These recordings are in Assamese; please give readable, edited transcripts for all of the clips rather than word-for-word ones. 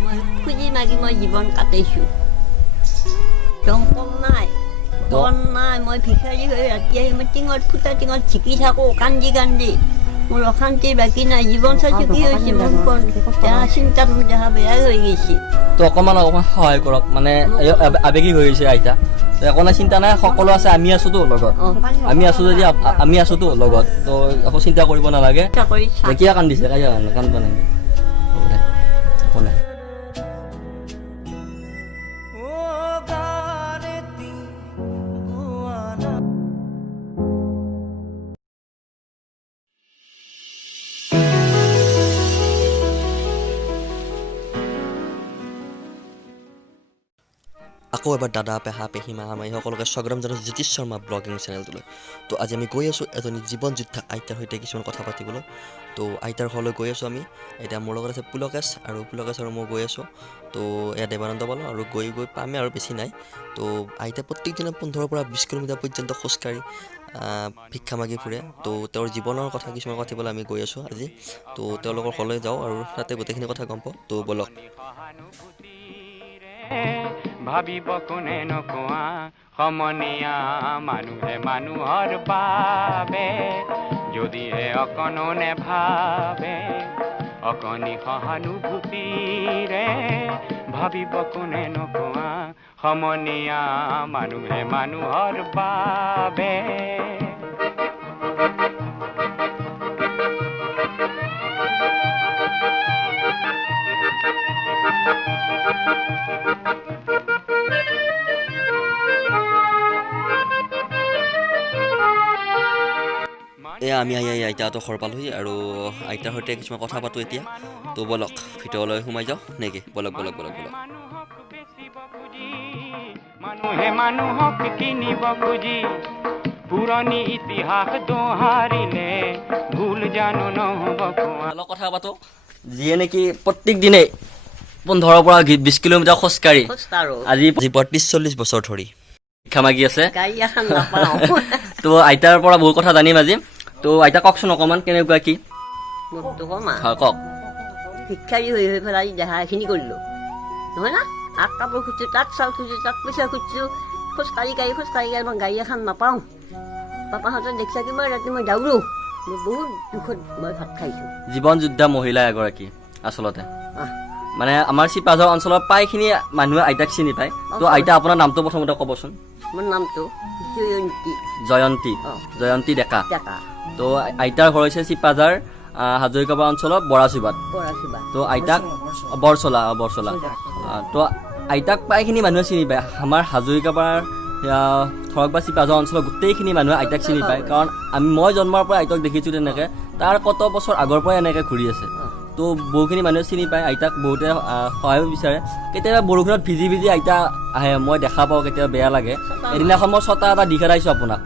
মই খুজি মাগি মই জীৱন কাটাইছোঁ। দমকল নাই, ধন নাই, মই ভিখাৰী হৈ ৰাতি আহি মই টিঙত ফুটা টিঙত ঝিকি থাকোঁ কান্দি কান্দি। মোৰ অশান্তিৰ বাকী নাই, জীৱন চাইছোঁ কি হৈছে মোৰ চিন্তাত মোৰ দেহা বেয়া হৈ গৈছে। তো অকণমান সহায় কৰক, মানে আৱেগিক হৈ গৈছে আইতা। একো নাই, চিন্তা নাই, সকলো আছে, আমি আছোঁতো লগত। আমি আছোঁ যদি আমি আছোঁতো লগত, তো একো চিন্তা কৰিব নালাগে। কিয় কান্দিছে? কান্দিব নালাগে, হ'ব দে, একো নাই। আকৌ এবাৰ দাদা, পেহা, পেহীমা, আমাৰ সকলোকে স্বাগতম জনাইছোঁ জ্যোতিষ শৰ্মা ব্লগিং চেনেলটোলৈ। তো আজি আমি গৈ আছোঁ এজনী জীৱন যোদ্ধা আইতাৰ সৈতে কিছুমান কথা পাতিবলৈ। তো আইতাৰ ঘৰলৈ গৈ আছোঁ আমি। এতিয়া মোৰ লগত আছে পুলকেশ, আৰু পুলকেশ আৰু মই গৈ আছোঁ। তো এয়া দেৱানন্দ পালোঁ, আৰু গৈ পামেই আৰু বেছি নাই। তো আইতা প্ৰত্যেক দিনা 15 পৰা 20 কিলোমিটাৰ পৰ্যন্ত খোজকাঢ়ি ভিক্ষা মাগি ফুৰে। তো তেওঁৰ জীৱনৰ কথা কিছুমান পাতিবলৈ আমি গৈ আছোঁ আজি। তো তেওঁলোকৰ ঘৰলৈ যাওঁ আৰু তাতে গোটেইখিনি কথা গম পাওঁ। তো ব'লক। ভাবিব কোনে নকোৱা সমনীয়া মানুহে মানুহৰ বাবে যদিহে অকণো নেভাবে অকণি সহানুভূতিৰে ভাবিব কোনে নকোৱা সমনীয়া মানুহে মানুহৰ বাবে। এয়া আমি আইতাহঁতৰ ঘৰ পালোহি, আৰু আইতাৰ সৈতে কিছুমান কথা পাতোঁ এতিয়া। তো ব'লক ভিতৰলৈ সোমাই যাওঁ নেকি? ব'লক। মানুহে মানুহক কিনিব খুজি পুৰণি ইতিহাস দোহাৰিলে ভুল জানো নহ'ব। অলপ কথা পাতোঁ। যিয়ে নেকি প্ৰত্যেক দিনে 15 পৰা 20 কিলোমিটাৰ খোজকাঢ়ি আজি 35-40 বছৰ ধৰি ভিক্ষা মাগি আছে। তো আইতাৰ পৰা বহুত কথা জানিম আজি। তো আইতা কওকচোন অকণমান, কেনেকুৱা কি? কওক। ভিক্ষাৰী হৈ পেলাই দেহাখিনি কৰিলোঁ নহয় না। তাক কাপোৰ খুজিছোঁ, তাক চাউল খুজিছোঁ, তাক পইচা খুজিছোঁ, খোজকাঢ়ি মই গাড়ী এখন নাপাওঁ। পাপাহঁতে দেখিছা কি মই ৰাতি মই দাউৰোঁ। মই বহুত দুখত মই ভাত খাইছোঁ। জীৱন যোদ্ধা মহিলা এগৰাকী আচলতে, মানে আমাৰ চিপাঝাৰ অঞ্চলৰ প্ৰায়খিনি মানুহে আইতাক চিনি পায়। তো আইতা আপোনাৰ নামটো প্ৰথমতে ক'বচোন। মোৰ নামটো জয়ন্তী ডেকা। তো আইতাৰ ঘৰ হৈছে চিপাঝাৰ হাজৰিকাপাৰা অঞ্চলৰ বৰাচুবাত। তো আইতাক বৰচলা। তো আইতাক প্ৰায়খিনি মানুহে চিনি পায়। আমাৰ হাজৰিকাপাৰাৰ ধৰক বা চিপাঝাৰ অঞ্চলৰ গোটেইখিনি মানুহে আইতাক চিনি পায়, কাৰণ মই জন্মৰ পৰা আইতাক দেখিছোঁ তেনেকৈ। তাৰ কত বছৰ আগৰ পৰাই এনেকৈ ঘূৰি আছে। তো বহুখিনি মানুহে চিনি পায় আইতাক, বহুতে সহায়ো বিচাৰে। কেতিয়াবা বৰষুণত ভিজি আইতা আহে, মই দেখা পাওঁ, কেতিয়াবা বেয়া লাগে। এদিনাখন মই ছটা এটা দি খেলাইছোঁ আপোনাক।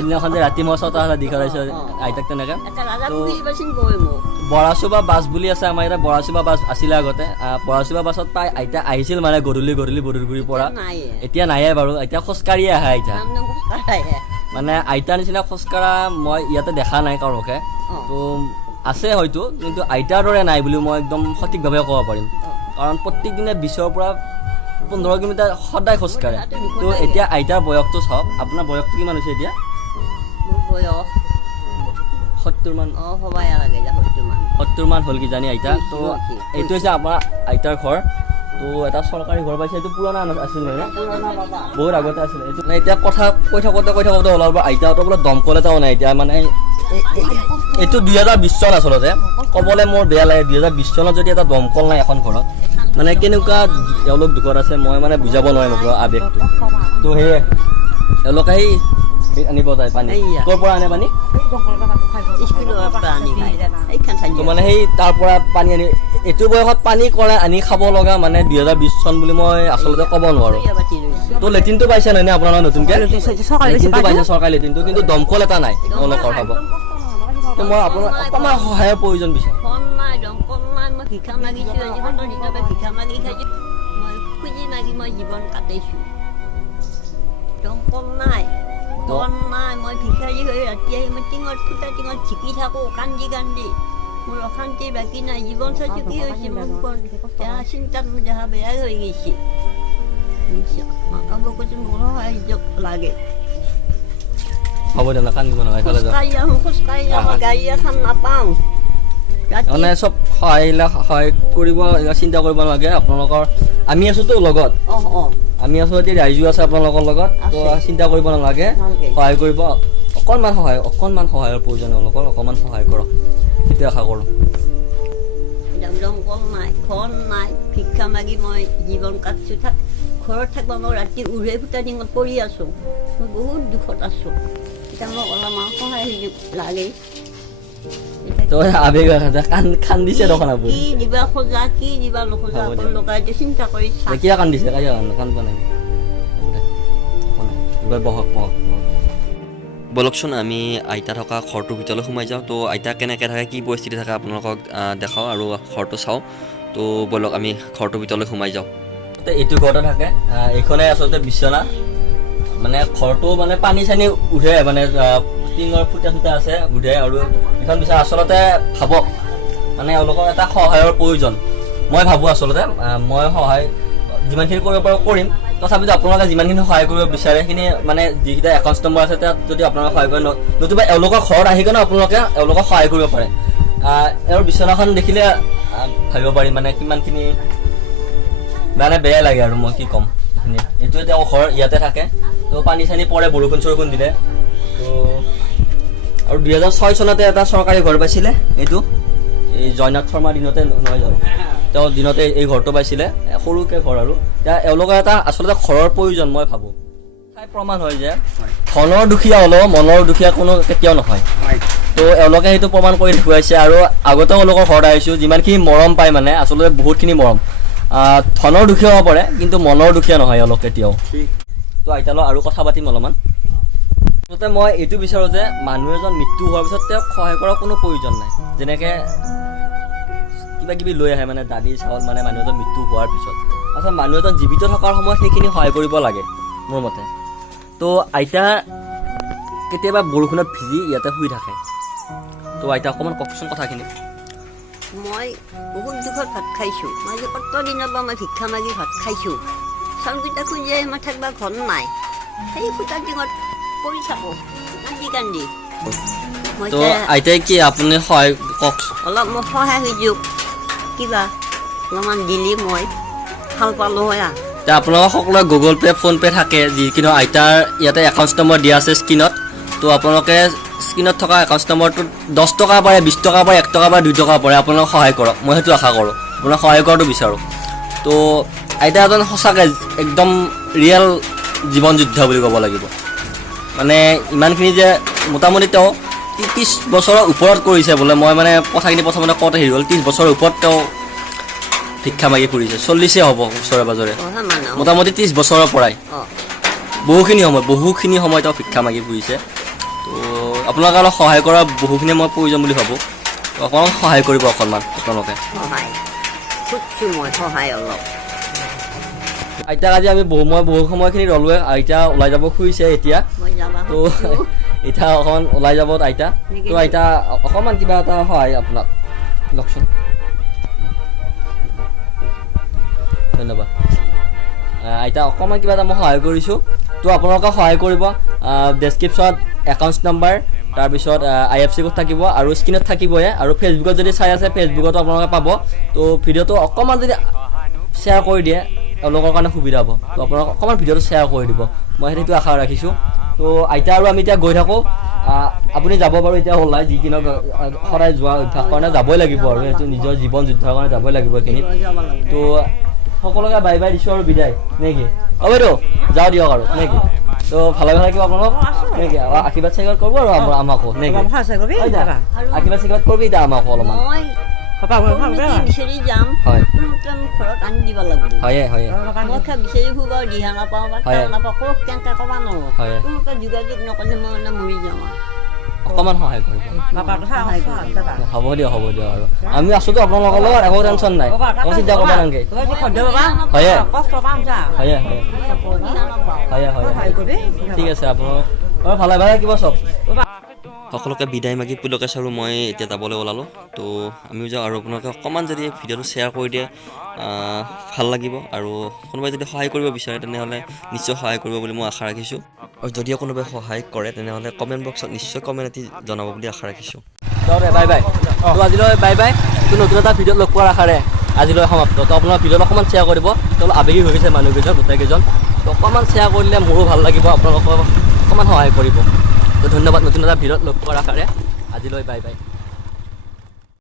এদিনাখন যে ৰাতি মই ছটা এটা দি খেলাইছোঁ আইতাক তেনেকৈ। বৰাচুবা বাছ বুলি আছে আমাৰ ইয়াতে, বৰাচুবা বাছ আছিলে আগতে। বৰাচুবা বাছত প্ৰায় আইতা আহিছিল, মানে গধূলি বৰদগুৰিৰ পৰা। এতিয়া নাহে বাৰু, এতিয়া খোজকাঢ়িয়ে আহে আইতা। মানে আইতাৰ নিচিনা খোজকাঢ়া মই ইয়াতে দেখা নাই কাৰোকে। তো আছে হয়তো, কিন্তু আইতাৰ দৰে নাই বুলি মই একদম সঠিকভাৱে ক'ব পাৰিম। কাৰণ প্ৰত্যেক দিনে 20 পৰা 15 কিলোমিটাৰ সদায় খোজকাঢ়ে। তো এতিয়া আইতাৰ বয়সটো চাওক, আপোনাৰ বয়সটো কিমান হৈছে এতিয়া? 70 মান হ'ল কিজানি আইতা। তো এইটো হৈছে আপোনাৰ আইতাৰ ঘৰ। তো এটা চৰকাৰী ঘৰ পাইছে, এইটো পুৰণা আছিল নহয়, বহুত আগতে আছিলে এইটো। মানে এতিয়া কথা কৈ থাকোঁতে ওলাব আইতাহঁতৰ বোলে দমকল এটাও নাই এতিয়া। মানে এইটো 2020 চন আচলতে, ক'বলৈ মোৰ বেয়া লাগে। 2020 চনত যদি এটা দমকল নাই এখন ঘৰত, মানে কেনেকুৱা তেওঁলোক দুখত আছে, মই মানে বুজাব নোৱাৰিম আপোনাৰ আৱেগটো। তো সেয়ে তেওঁলোকে আনিব যায় পানী। ক'ৰ পৰা আনে পানী? তো মানে তাৰ পৰা পানী আনি এইটো বয়সত পানী কৰে আনি খাব লগা, মানে 2020 চন বুলি মই আচলতে ক'ব নোৱাৰোঁ। তো লেট্ৰিনটো পাইছে নহয় নে আপোনালোকে নতুনকৈ? লেট্ৰিনটো পাইছে, চৰকাৰী লেট্ৰিনটো, কিন্তু দমকল এটা নাই তেওঁলোকৰ খাব। তো মই আপোনাৰ অকণমান সহায়ৰ প্ৰয়োজন বিচাৰোঁ। মই জীৱন কাটাইছোঁ। দমকল নাই, ধন নাই, মই ভিখাৰী হৈ ৰাতি আহি মই টিঙত ফুটা টিঙত ঝিকি থাকোঁ কান্দি কান্দি। মোৰ অশান্তি বাকী নাই জীৱন চাইছোঁ কি হৈছে মোৰ ওপৰত এতিয়া চিন্তাত মোৰ দেহা বেয়াই হৈ গৈছে মাকাব কৈছোঁ মোৰ সাহায্য লাগে হ'ব দিয়ক কান্দিব নহয় এইফালে যাওক খোজকাঢ়ি যাওঁ গাড়ী এখন নাপাওঁ মানে চব সহায় কৰিব চিন্তা কৰিব নালাগে আপোনালোকৰ আমি আছোতো লগত আমি আছো এতিয়া ৰাইজো আছে আপোনালোকৰ লগত তো চিন্তা কৰিব নালাগে সহায় কৰিব অকণমান সহায়ৰ প্ৰয়োজন তেওঁলোকৰ অকণমান সহায় কৰক সেইটোৱে আশা কৰোঁ জংঘল নাই ঘৰ নাই ভিক্ষা মাগি মই জীৱন কাটছোঁ ঘৰত থাকিব মই ৰাতি উৰে ফুটা ডিঙত পৰি আছোঁ মই বহুত দুখত আছোঁ এতিয়া মোক অলপমান সহায় লাগে তো আবেগ কান্দিছে দেখোন আপুনি কি দিবা খোজা কি দিবা নোখোজা লগাই চিন্তা কৰি কিয় কান্দিছে কান্দিব নাই বহক বলকচোন আমি আইতা থকা ঘৰটোৰ ভিতৰলৈ সোমাই যাওঁ তো আইতা কেনেকৈ থাকে কি পৰিস্থিতি থাকে আপোনালোকক দেখাওঁ আৰু ঘৰটো চাওঁ তো বলক আমি ঘৰটোৰ ভিতৰলৈ সোমাই যাওঁ এইটো ঘৰতে থাকে এইখনে আচলতে বিচনা মানে ঘৰটো মানে পানী চানী উঠে মানে টিঙৰ ফুটা চুটা আছে উঠে আৰু এইখন বিচনা আচলতে ভাবক মানে এওঁলোকৰ এটা সহায়ৰ প্ৰয়োজন মই ভাবোঁ আচলতে মই সহায় যিমানখিনি কৰিব পাৰোঁ কৰিম তথাপিতো আপোনালোকে যিমানখিনি সহায় কৰিব বিচাৰে সেইখিনি মানে যিকেইটা একাউণ্ট নম্বৰ আছে তাত যদি আপোনালোকে সহায় কৰে নতুবা এওঁলোকৰ ঘৰত আহি কিনে আপোনালোকে এওঁলোকক সহায় কৰিব পাৰে এওঁৰ বিচনাখন দেখিলে ভাবিব পাৰি মানে কিমানখিনি মানে বেয়া লাগে আৰু মই কি ক'ম সেইখিনি এইটোৱে তেওঁ ঘৰ ইয়াতে থাকে তো পানী চানী পৰে বৰষুণ চৰষুণ দিলে তো আৰু 2006 চনতে এটা চৰকাৰী ঘৰ পাইছিলে এইটো এই জয়নাথ শৰ্মাৰ দিনতে নহয় জানো তেওঁ দিনতে এই ঘৰটো পাইছিলে সৰুকৈ ঘৰ আৰু এতিয়া এওঁলোকৰ এটা আচলতে ঘৰৰ প্ৰয়োজন মই ভাবোঁ ঠাই প্ৰমাণ হয় যে ধনৰ দুখীয়া হ'লেও মনৰ দুখীয়া কোনো কেতিয়াও নহয় তো এওঁলোকে সেইটো প্ৰমাণ কৰি দেখুৱাইছে আৰু আগতেও এওঁলোকৰ ঘৰত আহিছোঁ যিমানখিনি মৰম পায় মানে আচলতে বহুতখিনি মৰম ধনৰ দুখীয়া হ'ব পাৰে কিন্তু মনৰ দুখীয়া নহয় এওঁলোক কেতিয়াও তো আইতালৈ আৰু কথা পাতিম অলপমান আচলতে মই এইটো বিচাৰোঁ যে মানুহ এজন মৃত্যু হোৱাৰ পিছত তেওঁক সহায় কৰাৰ কোনো প্ৰয়োজন নাই যেনেকৈ কিবা কিবি লৈ আহে মানে দালি চাউল মানে মানুহ এজন মৃত্যু হোৱাৰ পিছত আচলতে মানুহ এজন জীৱিত থকাৰ সময়ত সেইখিনি সহায় কৰিব লাগে মোৰ মতে তো আইতা কেতিয়াবা বৰষুণত ভিজি ইয়াতে শুই থাকে তো আইতা অকণমান কওকচোন কথাখিনি মই বহুত দুখত ভাত খাইছোঁ মই যে কত দিনৰ পৰা মই ভিক্ষা মাগি ভাত খাইছোঁ চাউলকেইটা খুজিয়াই মই থাকিবা ঘৰ নাই সেই ফুটা টিঙত পৰি থাকোঁ কান্দি তো আইতাই কি আপুনি সহায় কওক অলপ মোক সহায় হৈ যাওক কিবা অলপমান দিলি মই ভাল পালোঁ হয় এতিয়া আপোনালোকৰ সকলোৰে গুগল পে' ফোনপে' থাকে যিকোনো আইতাৰ ইয়াতে একাউণ্ট নম্বৰ দিয়া আছে স্ক্ৰীণত তো আপোনালোকে স্ক্ৰীণত থকা একাউণ্ট নম্বৰটোত 10 টকা পাৰে 20 টকা পাৰে 1 টকা পাৰে 2 টকা পাৰে আপোনালোকক সহায় কৰক মই সেইটো আশা কৰোঁ আপোনাক সহায় কৰাটো বিচাৰোঁ তো আইতা এজন সঁচাকৈ একদম ৰিয়েল জীৱন যোদ্ধা বুলি ক'ব লাগিব মানে ইমানখিনি যে মোটামুটি তেওঁ 30 বছৰৰ ওপৰত কৰিছে বোলে মই মানে কথাখিনি প্ৰথমতে কওঁতে হেৰি হ'ল 30 বছৰৰ ওপৰত তেওঁ ভিক্ষা মাগি ফুৰিছে 40 হ'ব ওচৰে পাজৰে মোটামুটি 30 বছৰৰ পৰাই বহুখিনি সময় তেওঁ ভিক্ষা মাগি ফুৰিছে তো আপোনালোকে অলপ সহায় কৰা বহুখিনি মই প্ৰয়োজন বুলি ভাবোঁ অকণমান সহায় কৰিব অকণমান আপোনালোকে আইতাক আজি আমি বহু সময়খিনি ৰ'লোৱে আইতা ওলাই যাব খুজিছে এতিয়া তো এতিয়া অকণমান ওলাই যাব আইতা তো আইতা অকণমান কিবা এটা সহায় আপোনাক লওকচোন ধন্যবাদ আইতা অকণমান কিবা এটা মই সহায় কৰিছোঁ তো আপোনালোকে সহায় কৰিব ডেছক্ৰিপশ্যনত একাউণ্ট নম্বৰ তাৰপিছত IFC কোড থাকিব আৰু স্ক্ৰীণত থাকিবই আৰু ফেচবুকত যদি চাই আছে ফেচবুকতো আপোনালোকে পাব তো ভিডিঅ'টো অকণমান যদি শ্বেয়াৰ কৰি দিয়ে তেওঁলোকৰ কাৰণে সুবিধা হ'ব তো আপোনালোকে অকণমান ভিডিঅ'টো শ্বেয়াৰ কৰি দিব মই সেইটো আশা ৰাখিছোঁ তো আইতা আৰু আমি এতিয়া গৈ থাকোঁ আপুনি যাব বাৰু এতিয়া ওলাই যিকিনো সদায় যোৱা অভ্যাস কাৰণে যাবই লাগিব আৰু সেইটো নিজৰ জীৱন যুদ্ধৰ কাৰণে যাবই লাগিব এইখিনিত তো সকলোকে বাই বাই দিছোঁ আৰু বিদায় নেকি বাইদেউ যাওঁ দিয়ক আৰু নেকি তো ভালে থাকিব আপোনালোক নেকি আশীৰ্বাদ চাশীৰ্বাদ কৰিব আৰু আমাকো নেকি আশীৰ্বাদ চাশীৰ্বাদ কৰিবি এতিয়া আমাকো অলপমান বিচাৰি যাম ঘৰত আনি দিব লাগিব হয় মই বিচাৰি ফুৰিব দিহা নাপাওঁ বা নাপাওঁ ক'ত কেনেকৈ ক'ব নোৱাৰোঁ তোমাকে যোগাযোগ নকৰিলে মই মানে মৰি যাম অকণমান সহায় কৰিব হ'ব দিয়ক আৰু আমি আছোঁতো আপোনালোকৰ লগত একো টেনশ্যন নাই একো চিন্তা কৰিব নালাগে হয় ঠিক আছে আপোনালোক ভালে থাকিব চব সকলোকে বিদায় মাগি পুলকেশ আৰু মই এতিয়া যাবলৈ ওলালোঁ তো আমিও যাওঁ আৰু আপোনালোকে অকণমান যদি ভিডিঅ'টো শ্বেয়াৰ কৰি দিয়ে ভাল লাগিব আৰু কোনোবাই যদি সহায় কৰিব বিচাৰে তেনেহ'লে নিশ্চয় সহায় কৰিব বুলি মই আশা ৰাখিছোঁ আৰু যদিও কোনোবাই সহায় কৰে তেনেহ'লে কমেণ্ট বক্সত নিশ্চয় কমেণ্ট এটি জনাব বুলি আশা ৰাখিছোঁ বাই বাই তো আজিলৈ বাই বাই তো নতুন এটা ভিডিঅ'ত লগ পোৱাৰ আশাৰে আজিলৈ সমাপ্ত তো আপোনাৰ ভিডিঅ'ত অকণমান শ্বেয়াৰ কৰিব তো অলপ আবেগিক হৈ গৈছে মানুহকেইজন গোটেইকেইজন তো অকণমান শ্বেয়াৰ কৰিলে মোৰো ভাল লাগিব আপোনালোকক অকণমান সহায় কৰিব তো ধন্যবাদ নতুন এটা ভিডিঅ'ত লগ পোৱাৰ আশাৰে আজিলৈ বাই বাই